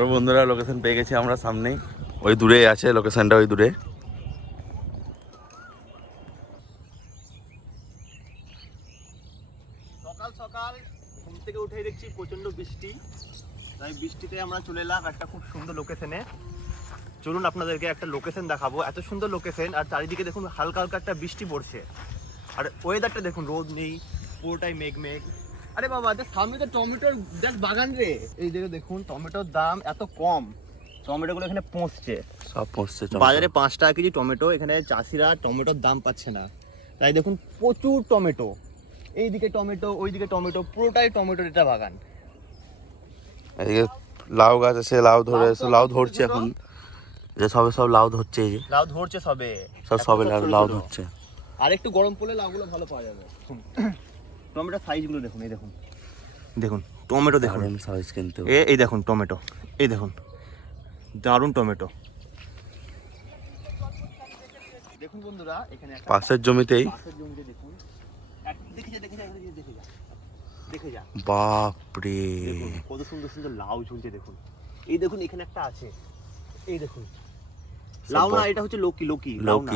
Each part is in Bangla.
হ্যালো বন্ধুরা লোকেশন পেয়ে গেছি আমরা সামনেই। ওই দূরে আছে লোকেশনটা ওই দূরে। সকাল সকাল ঘুম থেকে উঠে দেখছি প্রচণ্ড বৃষ্টি। তাই বৃষ্টিতে আমরা চলে এলাম একটা খুব সুন্দর লোকেশনে চলুন আপনাদেরকে একটা লোকেশন দেখাবো। এত সুন্দর লোকেশন আর চারিদিকে দেখুন হালকা হালকা একটা বৃষ্টি পড়ছে। আর ওয়েদারটা দেখুন, রোদ নেই, পুরোটাই মেঘ মেঘ আরে বাবা দেখ সামনে তো টমেটোর দেখ বাগান রে। এই দিকে দেখুন টমেটোর দাম এত কম। টমেটোগুলো এখানে পৌঁছছে সব পড়ছে বাজারে পাঁচ টাকা কেজি টমেটো এখানে চাষিরা টমেটোর দাম পাচ্ছে না। তাই দেখুন প্রচুর টমেটো। এইদিকে টমেটো ওইদিকে টমেটো পুরোটাই টমেটোর এটা বাগান। এদিকে লাউ গাছ আছে লাউ ধরে লাউ লাউ ধরছে এখন। যে সবে সব লাউ ধরছে এই যে। লাউ ধরছে সবে। সব সবে লাউ লাউ ধরছে। আর একটু গরম পড়লে লাউগুলো ভালো পাওয়া যাবে। টমেটোর সাইজগুলো দেখুন এই দেখুন। দেখুন টমেটো দেখুন। সাইজ কিন্তু। এ এই দেখুন টমেটো এই দেখুন। দারুণ টমেটো। দেখুন বন্ধুরা এখানে একটা পাশের জমিতেই। জমিতে দেখুন। দেখে যা দেখে যা এখানে দেখে যা। দেখে যা। বাপরে। কত সুন্দর সুন্দর লাউ ঝুলছে দেখুন। এই দেখুন এখানে একটা আছে। এই দেখুন। লাউ না এটা হচ্ছে লকি লকি লাউ না।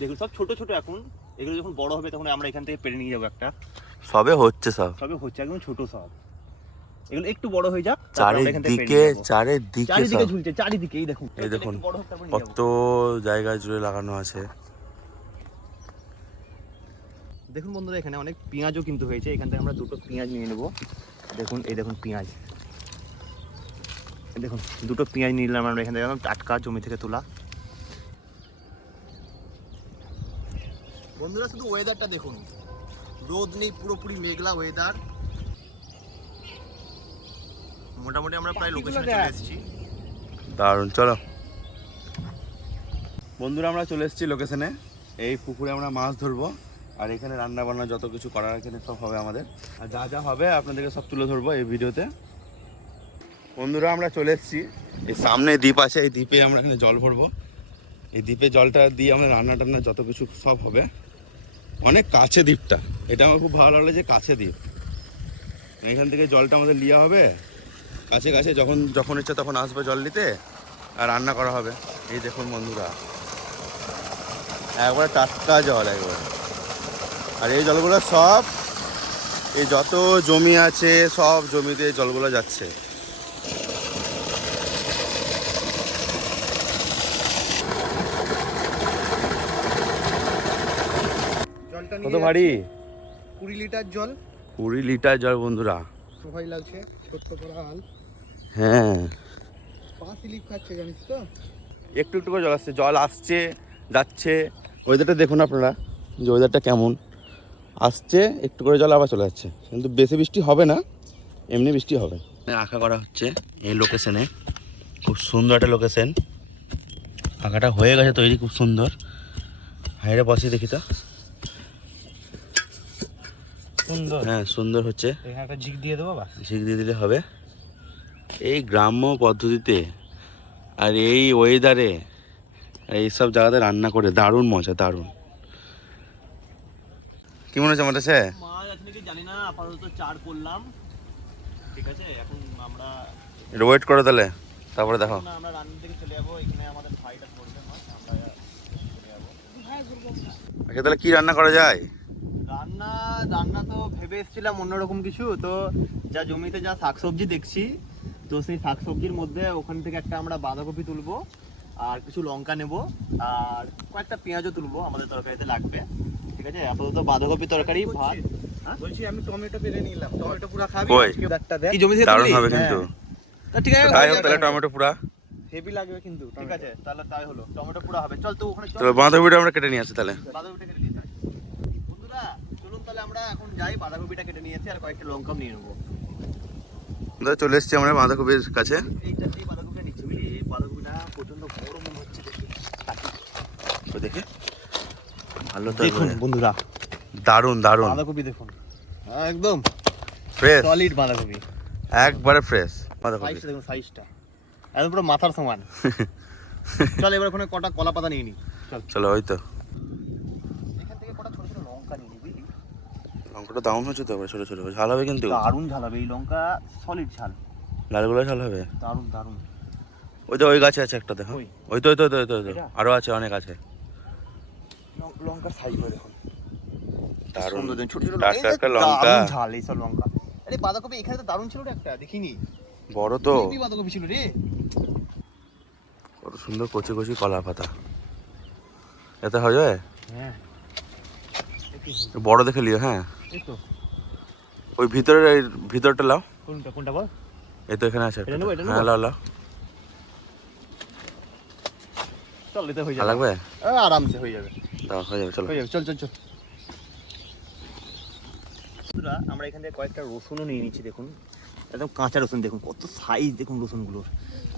দেখুন সব ছোট ছোট এখন। এগুলো যখন বড় হবে তখন আমরা এখান থেকে পেরে নিয়ে যাব একটা। সবে হচ্ছে সব। সবে হচ্ছে একদম ছোট সব। এগুলো একটু বড় হয়ে যাক চারিদিকে চারিদিকে চারিদিকে ঝুলছে চারিদিকে এই দেখুন। এই দেখুন, কত জায়গা জুড়ে লাগানো আছে। দেখুন বন্ধুরা এখানে অনেক পেঁয়াজও কিন্তু হয়েছে। এখান থেকে আমরা দুটো পেঁয়াজ নিয়ে নেব। দেখুন এই দেখুন পেঁয়াজ। দেখুন দুটো পেঁয়াজ নিলাম আমরা এখান থেকে। একদম টাটকা জমি থেকে তোলা। বন্ধুরা শুধু ওয়েদারটা দেখুন। রোদ নেই পুরোপুরি মেঘলা ওয়েদার মোটামুটি আমরা প্রায় লোকেশনে চলে এসেছি। দারুণ চলো। বন্ধুরা আমরা চলে এসেছি লোকেশনে এই পুকুরে আমরা মাছ ধরবো। আর এখানে রান্না বান্না যত কিছু করার এখানে সব হবে আমাদের। আর যা যা হবে আপনাদেরকে সব তুলে ধরবো এই ভিডিওতে। বন্ধুরা আমরা চলে এসেছি। এই সামনে দ্বীপ আছে এই দ্বীপে আমরা এখানে জল ভরবো। এই দ্বীপে জলটা দিয়ে আমরা রান্না টান্না যত কিছু সব হবে। অনেক কাছে দ্বীপটা। এটা আমার খুব ভালো লাগল যে কাছে দ্বীপ। এখান থেকে জলটা আমাদের লিয়া হবে। কাছে কাছে যখন যখন ইচ্ছে তখন আসবে জল নিতে আর রান্না করা হবে। এই দেখুন বন্ধুরা। একবারে টাটকা জল একবার। আর এই জলগুলো সব, এই যত জমি আছে, সব জমিতে জলগুলো যাচ্ছে জলটা কত ভারী? কুড়ি লিটার জল। কুড়ি লিটার জল বন্ধুরা। সবাই লাগছে ছোট্ট করে হাল হ্যাঁ। পা স্লিপ খাচ্ছে জানিস তো? একটু একটু করে জল আসছে জল আসছে যাচ্ছে। ওয়েদারটা দেখুন আপনারা যে ওয়েদারটা কেমন। আসছে একটু করে জল আবার চলে যাচ্ছে। কিন্তু বেশি বৃষ্টি হবে না এমনি বৃষ্টি হবে। আঁকা করা হচ্ছে এই লোকেশনে খুব সুন্দর একটা লোকেশন আঁকাটা হয়ে গেছে তৈরি খুব সুন্দর। হাইরে বসে দেখি তো। সুন্দর। হ্যাঁ সুন্দর হচ্ছে। এখানে একটা ঝিক দিয়ে দেবো ঝিক দিয়ে দিলে হবে। এই গ্রাম্য পদ্ধতিতে আর এই ওয়েদারে এইসব জায়গাতে রান্না করে দারুণ মজা দারুণ। কি মনে হচ্ছে আমার কাছে জানি না আপাতত চার করলাম। ঠিক আছে এখন আমরা একটু ওয়েট করো তাহলে তারপরে দেখো। আমরা রান্নার দিকে চলে যাব এখানে আমাদের ভাইটা করবে মাছ আমরা আচ্ছা তাহলে কি রান্না করা যায়? রান্না তো ভেবে এসেছিলাম অন্যরকম কিছু। তো যা জমিতে যা শাকসবজি দেখছি তো সেই শাকসবজির মধ্যে ওখান থেকে একটা আমরা বাঁধাকপি তুলবো আর কিছু লঙ্কা নেব আর কয়েকটা পেঁয়াজও তুলবো আমাদের তরকারিতে লাগবে। ঠিক আছে? আপাতত বাঁধাকপি তরকারি ভাত হ্যাঁ? বলছি আমি টমেটো পেরে নিলাম। টমেটো পুরো খাবি? কই? আজকে দেখ। কি জমি থেকে দারুণ হবে কিন্তু। ঠিক আছে তাই হোক তাহলে টমেটো পুরা। হেভি লাগবে কিন্তু ঠিক আছে তাহলে তাই হলো। টমেটো পুরো হবে। চল তো ওখানে চল। বাঁধাকপিটা আমরা কেটে নিয়ে আসি তাহলে। বাঁধাকপিটা কেটে নিয়ে যাই। বন্ধুরা চলুন তাহলে আমরা এখন যাই বাঁধাকপিটা কেটে আর কয়েকটা লঙ্কা নিয়ে নেব। আমরা চলে এসেছি আমরা বাঁধাকপির কাছে। এইটা এই বাঁধাকপিটা নিচ্ছি বুঝলি? এই বাঁধাকপিটা প্রচণ্ড বড় মনে হচ্ছে দেখে তো দেখে। ভালো তো দেখুন বন্ধুরা। দারুণ দারুণ। বাঁধাকপি দেখুন। একদম ফ্রেশ সলিড বাঁধাকপি। একবারে ফ্রেশ বাঁধাকপি। দেখুন সাইজটা একদম পুরো মাথার সমান। চল এবার ওখানে কটা কলা পাতা নিয়ে নি। চল। চলো ওই তো এখান থেকে কটা ছোট ছোট লঙ্কা নিয়ে নি বুঝলি লঙ্কাটা দাম হচ্ছে তো ছোটো ছোটো ঝাল হবে কিন্তু। দারুণ ঝাল হবে এই লঙ্কা সলিড ঝাল। লালগুলো ঝাল হবে? দারুণ দারুণ। ওই তো ওই গাছে আছে একটা দেখো। ওই? তো ওই তো ওই তো, ওই তো ওই আরও আছে অনেক আছে। লঙ্কার সাইজ করে দেখুন। দারুণ। ছোট ছোট লঙ্কা। দারুণ ঝাল এইসব লঙ্কা। আরে বাঁধাকপি এখানে তো দারুণ ছিল একটা দেখিনি। বড় তো। বাঁধাকপি ছিল রে? কত সুন্দর কচি কচি কলা পাতা। এতে হয়ে যায় হ্যাঁ। বড় দেখে লিও হ্যাঁ। এই তো ওই ভিতরের ভিতরটা লাও। কোনটা কোনটা বল? এই তো এখানে আছে। এটা এটা? হ্যাঁ লাও লাও। চল এতে হয়ে যাবে। লাগবে? আরামসে হয়ে যাবে। দাও হয়ে যাবে চলো। হয়ে যাবে চল চল চল। বন্ধুরা, আমরা এখান থেকে কয়েকটা রসুনও নিয়ে নিচ্ছি দেখুন। একদম কাঁচা রসুন দেখুন কত সাইজ দেখুন রসুনগুলোর।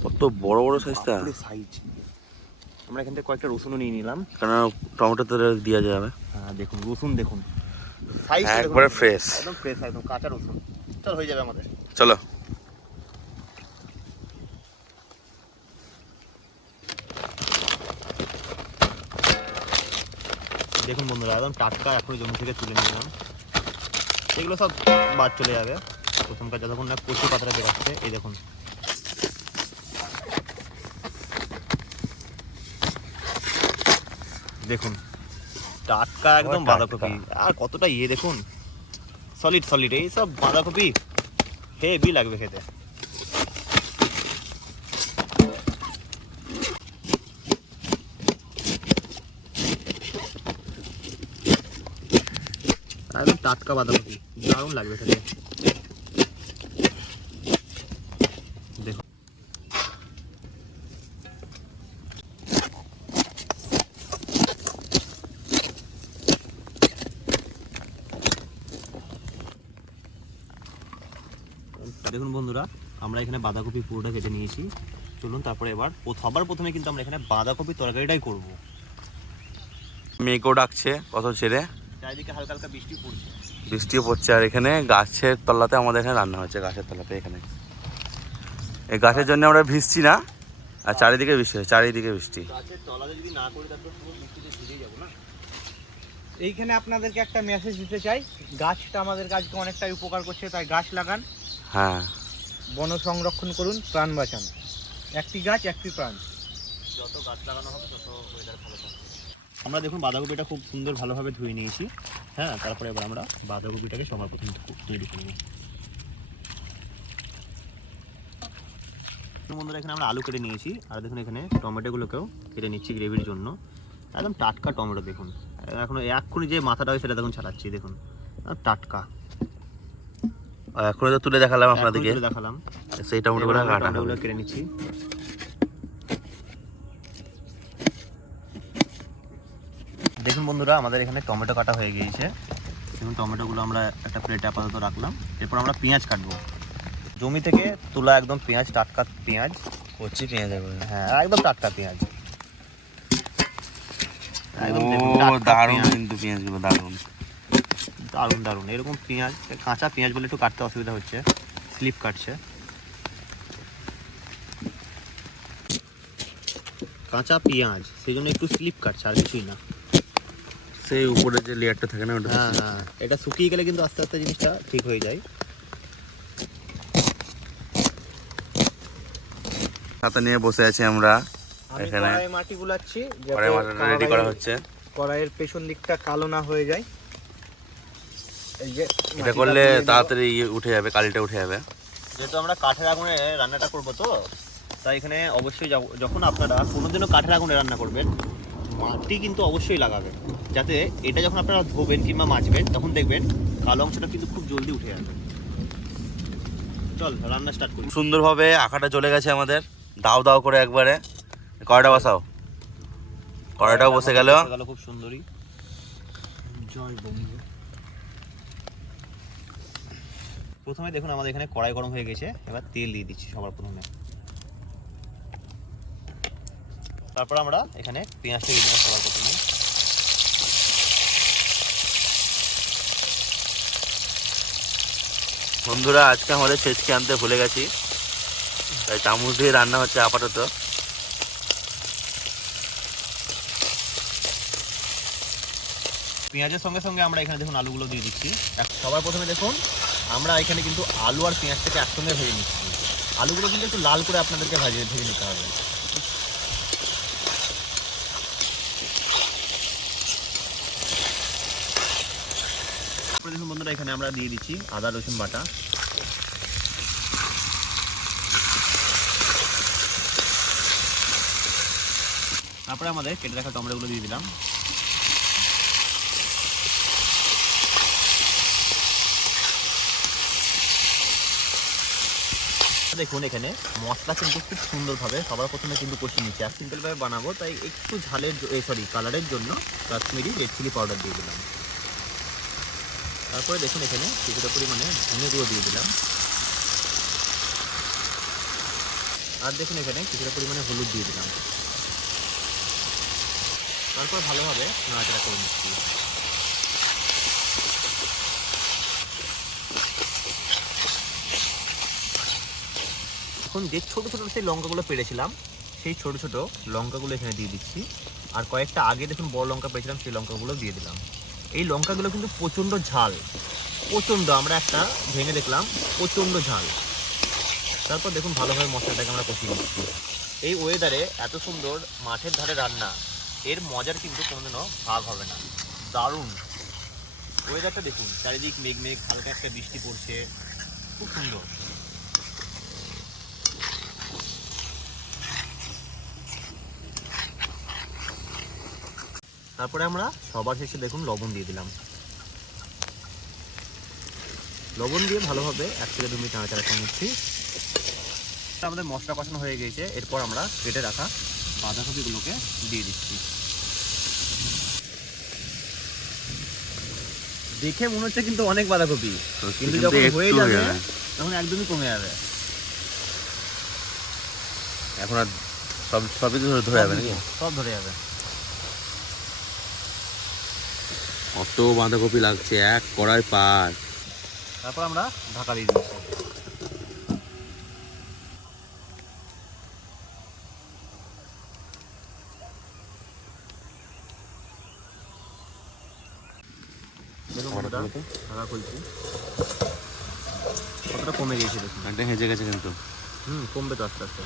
কত বড় বড় সাইজটা সাইজ আমরা এখান থেকে কয়েকটা রসুনও নিয়ে নিলাম। কারণ টমেটো তো দেওয়া যাবে। হ্যাঁ দেখুন রসুন দেখুন। সাইজ একবারে fresh। একদম ফ্রেশ একদম কাঁচা রসুন। চল হয়ে যাবে আমাদের। চলো। দেখুন বন্ধুরা একদম টাটকা এখনই জমি থেকে তুলে নিলাম। এগুলো সব বাদ চলে যাবে। প্রথম কাজ যতক্ষণ না কচি পাতাটা বেরোচ্ছে এই দেখুন। দেখুন টাটকা একদম বাঁধাকপি। আর কতটা ইয়ে দেখুন। সলিড সলিড এই সব বাঁধাকপি হেভি লাগবে খেতে। একদম টাটকা বাঁধাকপি দারুণ লাগবে খেতে দেখুন দেখুন বন্ধুরা আমরা এখানে বাঁধাকপি পুরোটা কেটে নিয়েছি। চলুন তারপরে এবার সবার প্রথমে কিন্তু আমরা এখানে বাঁধাকপি তরকারিটাই করব। মেয়েকেও ডাকছে কত ছেড়ে। চারিদিকে হালকা হালকা বৃষ্টি পড়ছে। বৃষ্টিও পড়ছে আর এখানে গাছের তলাতে আমাদের এখানে রান্না হচ্ছে গাছের তলাতে এখানে। এই গাছের জন্য আমরা ভিজছি না আর চারিদিকে বৃষ্টি হচ্ছে চারিদিকে বৃষ্টি। গাছের তলাতে যদি না করি তারপর পুরো বৃষ্টিতে ভিজে যাব না? এইখানে আপনাদেরকে একটা মেসেজ দিতে চাই গাছটা আমাদের কাজকে অনেকটাই উপকার করছে তাই গাছ লাগান। হ্যাঁ। বন সংরক্ষণ করুন প্রাণ বাঁচান। একটি গাছ একটি প্রাণ। যত গাছ লাগানো হবে তত ওয়েদার ভালো থাকবে। আমরা দেখুন বাঁধাকপিটা খুব সুন্দর ভালোভাবে ধুয়ে নিয়েছি। হ্যাঁ তারপরে এবার আমরা বাঁধাকপিটাকে সবার প্রথমে তৈরি করব বন্ধুরা এখানে আমরা আলু কেটে নিয়েছি। আর দেখুন এখানে টমেটোগুলোকেও কেটে নিচ্ছি গ্রেভির জন্য। একদম টাটকা টমেটো দেখুন। এখনও এক্ষুনি যে মাথাটা হয় সেটা দেখুন ছাড়াচ্ছি দেখুন। টাটকা। এখন তো তুলে দেখালাম আপনাদেরকে। তুলে দেখালাম। সেই টমেটোগুলো এবার কাটা নিচ্ছি। দেখুন বন্ধুরা আমাদের এখানে টমেটো কাটা হয়ে গিয়েছে। দেখুন টমেটোগুলো আমরা একটা প্লেটে আপাতত রাখলাম। এরপর আমরা পেঁয়াজ কাটবো। জমি থেকে তোলা একদম পেঁয়াজ টাটকা পেঁয়াজ। কচি পেঁয়াজ হ্যাঁ একদম টাটকা পেঁয়াজ। একদম দারুণ পেঁয়াজ। কিন্তু পেঁয়াজগুলো দারুণ। দারুণ দারুণ। এরকম পেঁয়াজ কাঁচা পেঁয়াজ বলে একটু কাটতে অসুবিধা হচ্ছে। স্লিপ কাটছে। কাঁচা পেঁয়াজ সেই জন্য একটু স্লিপ কাটছে আর কিছুই না। সেই উপরে যে লেয়ারটা থাকে না ওটা হ্যাঁ হ্যাঁ। এটা শুকিয়ে গেলে কিন্তু আস্তে আস্তে জিনিসটা ঠিক হয়ে যায়। সাথে নিয়ে বসে আছি আমরা এখানে- মাটি গুলাচ্ছি রেডি করা হচ্ছে। কড়াইয়ের পেছন দিকটা কালো না হয়ে যায়। এটা করলে তাড়াতাড়ি ইয়ে উঠে যাবে কালিটা উঠে যাবে। যেহেতু আমরা কাঠের আগুনে রান্নাটা করব তো তাই এখানে অবশ্যই যখন আপনারা কোনোদিনও কাঠের আগুনে রান্না করবেন মাটি কিন্তু অবশ্যই লাগাবেন। যাতে এটা যখন আপনারা ধোবেন কিংবা মাজবেন তখন দেখবেন কালো অংশটা কিন্তু খুব জলদি উঠে যাবে। চল রান্না স্টার্ট করি। সুন্দরভাবে আঁকাটা চলে গেছে আমাদের। দাও দাও করে একবারে। কড়াটা বসাও। কড়াটাও বসে গেল। গেল খুব সুন্দরী জয় বন্ধু প্রথমে দেখুন আমাদের এখানে কড়াই গরম হয়ে গেছে এবার তেল দিয়ে দিচ্ছি সবার প্রথমে। তারপর আমরা এখানে পেঁয়াজটা দিয়ে দেবো সবার প্রথমে। বন্ধুরা আজকে আমাদের ছেচকে আনতে ভুলে গেছি। তাই চামচ দিয়ে রান্না হচ্ছে আপাতত। পেঁয়াজের সঙ্গে সঙ্গে আমরা এখানে দেখুন আলুগুলো দিয়ে দিচ্ছি। সবার প্রথমে দেখুন আমরা এখানে কিন্তু আলু আর পেঁয়াজটাকে একসঙ্গে ভেজে নিচ্ছি। আলুগুলো কিন্তু একটু লাল করে আপনাদেরকে ভাজিয়ে ভেজে নিতে হবে। বন্ধুরা, এখানে আমরা দিয়ে দিচ্ছি আদা, রসুন বাটা। তারপরে আমাদের কেটে রাখা টমেটোগুলো দিয়ে দিলাম। দেখুন, এখানে মশলা কিন্তু খুব সুন্দরভাবে সবার প্রথমে কিন্তু কষিয়ে নিচ্ছি। আর সিম্পলভাবে বানাবো, তাই একটু ঝালের সরি কালারের জন্য কাশ্মীরি রেড চিলি পাউডার দিয়ে দিলাম। তারপরে দেখুন, এখানে কিছুটা পরিমাণে ধনে গুঁড়ো দিয়ে দিলাম। আর দেখুন, এখানে কিছুটা পরিমাণে হলুদ দিয়ে দিলাম। তারপর ভালোভাবে নাড়াচাড়া করে নিচ্ছি। এখন যে ছোট ছোট সেই লঙ্কাগুলো পেরেছিলাম, সেই ছোট ছোট লঙ্কাগুলো এখানে দিয়ে দিচ্ছি। আর কয়েকটা আগে দেখুন বড় লঙ্কা পেয়েছিলাম, সেই লঙ্কাগুলো দিয়ে দিলাম। এই লঙ্কাগুলো কিন্তু প্রচণ্ড ঝাল, প্রচণ্ড, আমরা একটা ভেঙে দেখলাম, প্রচণ্ড ঝাল। তারপর দেখুন ভালোভাবে মশলাটাকে আমরা কষিয়ে নিচ্ছি। এই ওয়েদারে এত সুন্দর মাঠের ধারে রান্না, এর মজার কিন্তু কোনোদিনও ভাগ হবে না। দারুণ। ওয়েদারটা দেখুন, চারিদিক মেঘ মেঘ হালকা একটা বৃষ্টি পড়ছে। খুব সুন্দর। তারপরে আমরা সবার শেষে দেখুন লবণ দিয়ে দিলাম। লবণ দিয়ে ভালোভাবে এক থেকে দু মিনিট নাড়াচাড়া করে নিচ্ছি। আমাদের মশলা কষানো হয়ে গেছে এরপর আমরা কেটে রাখা বাঁধাকপিগুলোকে দিয়ে দিচ্ছি। দেখে মনে হচ্ছে কিন্তু অনেক বাঁধাকপি। কিন্তু যখন হয়ে যাবে। তখন একদমই কমে যাবে। এখন আর সব সবই ধরে যাবে নাকি? সব ধরে যাবে। অত বাঁধাকপি লাগছে এক কড়াই পার। তারপর আমরা ঢাকা দিয়ে দিচ্ছি। দেখুন ঢাকা খুলছি। কতটা কমে গিয়েছে দেখুন। একটা হেঁচে গেছে কিন্তু। হুম কমবে তো আস্তে আস্তে।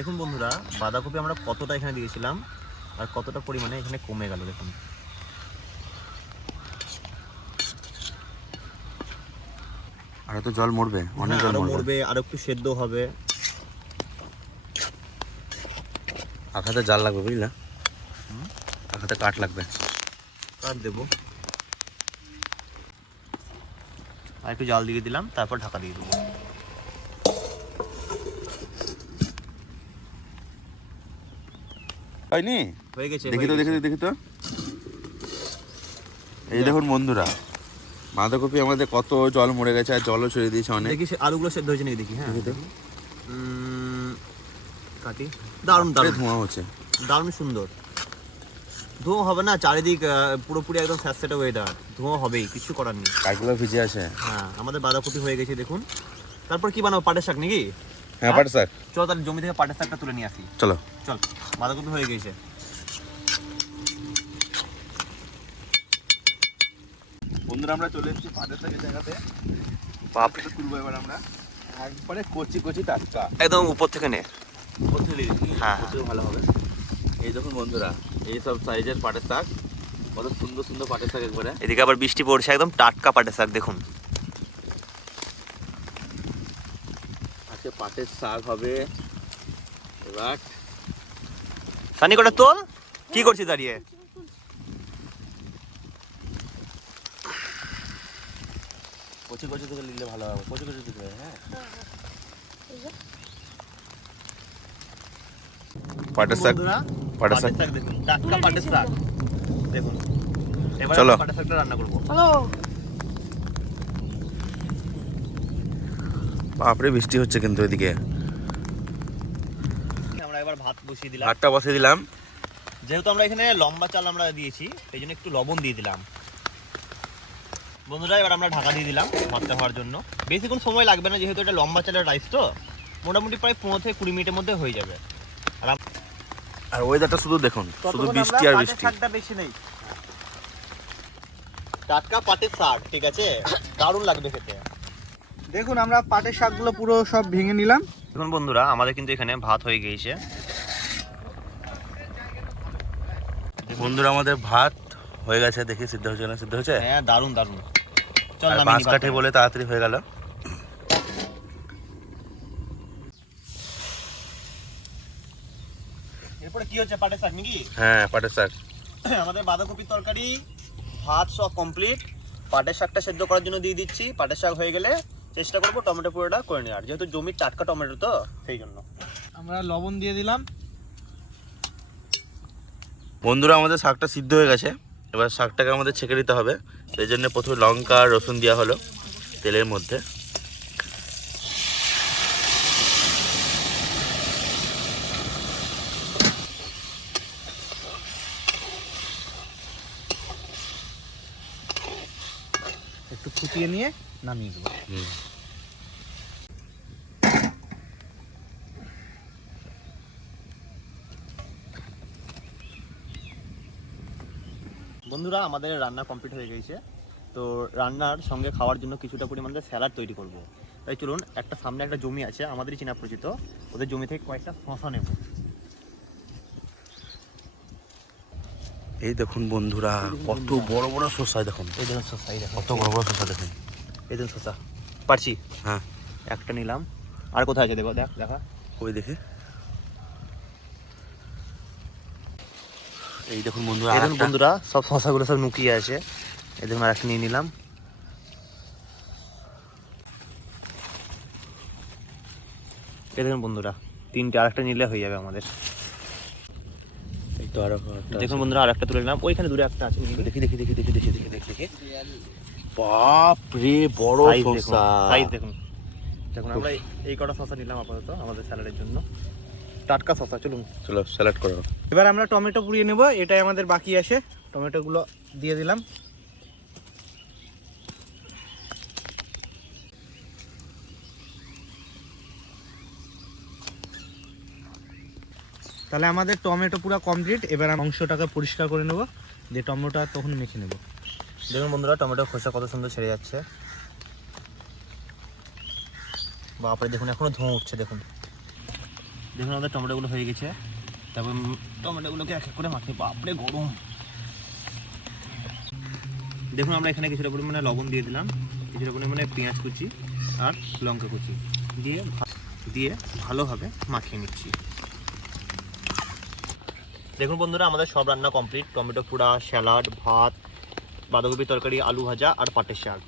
দেখুন বন্ধুরা বাঁধাকপি আমরা কতটা এখানে দিয়েছিলাম আর কতটা পরিমাণে এখানে কমে গেল দেখুন। আর তো জল মরবে অনেক হ্যাঁ, জল আরও মরবে। আরও একটু সেদ্ধ হবে। আখাতে জাল লাগবে বুঝলা। আখাতে কাঠ লাগবে। আর দেবো। আর একটু জাল দিয়ে দিলাম তারপর ঢাকা দিয়ে দেবো। হয়নি? হয়ে গেছে দেখি তো দেখি তো দেখি তো। এই দেখুন বন্ধুরা বাঁধাকপি আমাদের কত জল মরে গেছে আর জলও ছড়িয়ে দিয়েছে অনেক। দেখি আলুগুলো সেদ্ধ হয়েছে নাকি দেখি হ্যাঁ। কাটি। দারুণ দারুণ। ধোঁয়া হচ্ছে। দারুণ সুন্দর। ধোঁয়া হবে না চারিদিক পুরোপুরি একদম স্যাঁতস্যাঁতে ওয়েদার ধোঁয়া হবেই কিছু করার নেই। কাঠগুলো ভিজে আছে। হ্যাঁ আমাদের বাঁধাকপি হয়ে গেছে দেখুন। তারপর কি বানাবো পাটের শাক নাকি? হ্যাঁ পাট স্যার। চলো তাহলে জমি থেকে পাটের শাকটা তুলে নিয়ে আসি। চলো। চল বাঁধাকপি হয়ে গেছে। বন্ধুরা আমরা চলে এসেছি পাটের শাকের জায়গাতে। বাপ তুলবো এবার আমরা। একবারে কচি কচি টাটকা। একদম উপর থেকে নে। করতে লেগেছি হ্যাঁ। করতেও ভালো হবে। এই দেখুন বন্ধুরা এই সব সাইজের পাটের শাক। কত সুন্দর সুন্দর পাটের শাক একবারে। এদিকে আবার বৃষ্টি পড়ছে একদম টাটকা পাটের শাক দেখুন। আজকে পাটের শাক হবে। এবার সানি কটা তোল? কি করছিস দাঁড়িয়ে? কচি কচি থেকে নিলে ভালো হবে। কচি কচি থেকে হ্যাঁ? পাটের শাক পাটের শাক। শাক দেখুন। টাটকা পাটের শাক। দেখুন এবার পাটের শাকটা রান্না করব। বাপরে বৃষ্টি হচ্ছে কিন্তু এদিকে। আমরা এবার ভাত বসিয়ে দিলাম। ভাতটা বসিয়ে দিলাম। যেহেতু আমরা এখানে লম্বা চাল আমরা দিয়েছি এই জন্য একটু লবণ দিয়ে দিলাম। বন্ধুরা এবার আমরা ঢাকা দিয়ে দিলাম ভাতটা হওয়ার জন্য। বেশিক্ষণ সময় লাগবে না যেহেতু এটা লম্বা চালের রাইস তো মোটামুটি প্রায় পনেরো থেকে কুড়ি মিনিটের মধ্যে হয়ে যাবে। আর ওয়েদারটা শুধু দেখুন শুধু বৃষ্টি আর বৃষ্টি। বেশি নেই। টাটকা পাটের শাক ঠিক আছে? দারুণ লাগবে খেতে। দেখুন আমরা পাটের শাকগুলো পুরো সব ভেঙে নিলাম। দেখুন বন্ধুরা আমাদের কিন্তু এখানে ভাত হয়ে গিয়েছে। বন্ধুরা আমাদের ভাত হয়ে গেছে দেখি সিদ্ধ হয়েছে না সিদ্ধ হয়েছে? হ্যাঁ দারুণ দারুণ। চল বাঁশ কাঠে বলে তাড়াতাড়ি হয়ে গেল। এরপরে কি হচ্ছে পাটের শাক নাকি হ্যাঁ পাটের শাক। আমাদের বাঁধাকপির তরকারি ভাত সব কমপ্লিট পাটের শাকটা সেদ্ধ করার জন্য দিয়ে দিচ্ছি। পাটের শাক হয়ে গেলে চেষ্টা করব টমেটো পুরোটা করে নেওয়ার। যেহেতু জমির টাটকা টমেটো তো সেই জন্য। আমরা লবণ দিয়ে দিলাম। বন্ধুরা আমাদের শাকটা সিদ্ধ হয়ে গেছে। এবার শাকটাকে আমাদের ছেঁকে নিতে হবে। সেই জন্য প্রথমে লঙ্কা আর রসুন দেওয়া হলো তেলের মধ্যে। একটু ফুটিয়ে নিয়ে নামিয়ে দেবো। বন্ধুরা আমাদের রান্না কমপ্লিট হয়ে গেছে। তো রান্নার সঙ্গে খাওয়ার জন্য কিছুটা পরিমাণে স্যালাড তৈরি করব। তাই চলুন একটা সামনে একটা জমি আছে আমাদেরই চেনা পরিচিত। ওদের জমি থেকে কয়েকটা শশা নেব। এই দেখুন বন্ধুরা কত বড় বড় শসা দেখুন। এই দেখুন শসা এই দেখুন। কত বড় বড় শসা দেখুন। এই শসা পারছি। হ্যাঁ। একটা নিলাম। আর কোথায় আছে দেখো দেখ দেখা। ওই দেখে। এই দেখুন বন্ধুরা দেখুন বন্ধুরা সব শসাগুলো সব নুকিয়ে আছে। এই দেখুন আর একটা নিয়ে নিলাম। এই দেখুন বন্ধুরা তিনটে আরেকটা নিলে হয়ে যাবে আমাদের। এই তো আরও দেখুন বন্ধুরা আর একটা তুলে নিলাম। ওইখানে দূরে একটা আছে দেখি দেখি দেখি দেখি দেখি দেখি দেখি দেখি। বাপ রে বড় শসা সাইজ দেখুন। দেখুন আমরা এই- কটা শসা নিলাম আপাতত আমাদের স্যালাডের জন্য। টাটকা শসা চলুন। চলো স্যালাড করো এবার আমরা টমেটো পুড়িয়ে নেব এটাই আমাদের বাকি আছে টমেটোগুলো দিয়ে দিলাম। তাহলে আমাদের টমেটো পুরো কমপ্লিট এবার অংশটাকে পরিষ্কার করে নেব দিয়ে টমেটোটা তখন মেখে নেব। দেখুন বন্ধুরা, টমেটো খোসা কত সুন্দর ছেড়ে যাচ্ছে। বাপরে, দেখুন, এখনও ধোঁয়া উঠছে, দেখুন। দেখুন আমাদের টমেটোগুলো হয়ে গেছে। তারপর টমেটোগুলোকে এক এক করে মাখে। বাপরে, গরম। দেখুন, আমরা এখানে কিছুটা পরিমাণে লবণ দিয়ে দিলাম। কিছুটা পরিমাণে পেঁয়াজ কুচি আর লঙ্কা কুচি দিয়ে দিয়ে ভালোভাবে মাখিয়ে নিচ্ছি। দেখুন বন্ধুরা, আমাদের সব রান্না কমপ্লিট। টমেটো পোড়া, স্যালাড, ভাত বাঁধাকপি তরকারি, আলু ভাজা আর পাটের শাক।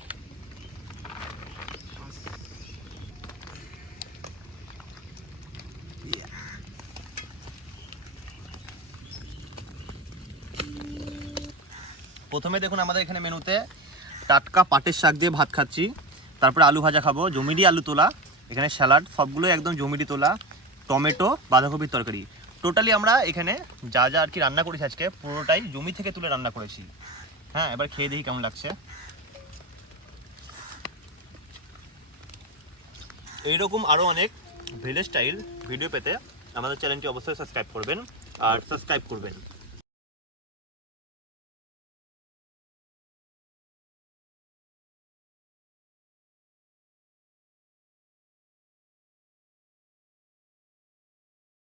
প্রথমে দেখুন আমাদের এখানে মেনুতে টাটকা পাটের শাক দিয়ে ভাত খাচ্ছি, তারপরে আলু ভাজা খাব জমিরি আলু তোলা, এখানে স্যালাড সবগুলো একদম জমিরি তোলা, টমেটো, বাঁধাকপির তরকারি। টোটালি আমরা এখানে যা যা আর কি রান্না করেছি আজকে, পুরোটাই জমি থেকে তুলে রান্না করেছি। হ্যাঁ এবার খেয়ে দেখি কেমন লাগছে। এইরকম আরও অনেক ভিলেজ স্টাইল ভিডিও পেতে আমাদের চ্যানেলটি অবশ্যই সাবস্ক্রাইব করবেন আর সাবস্ক্রাইব করবেন।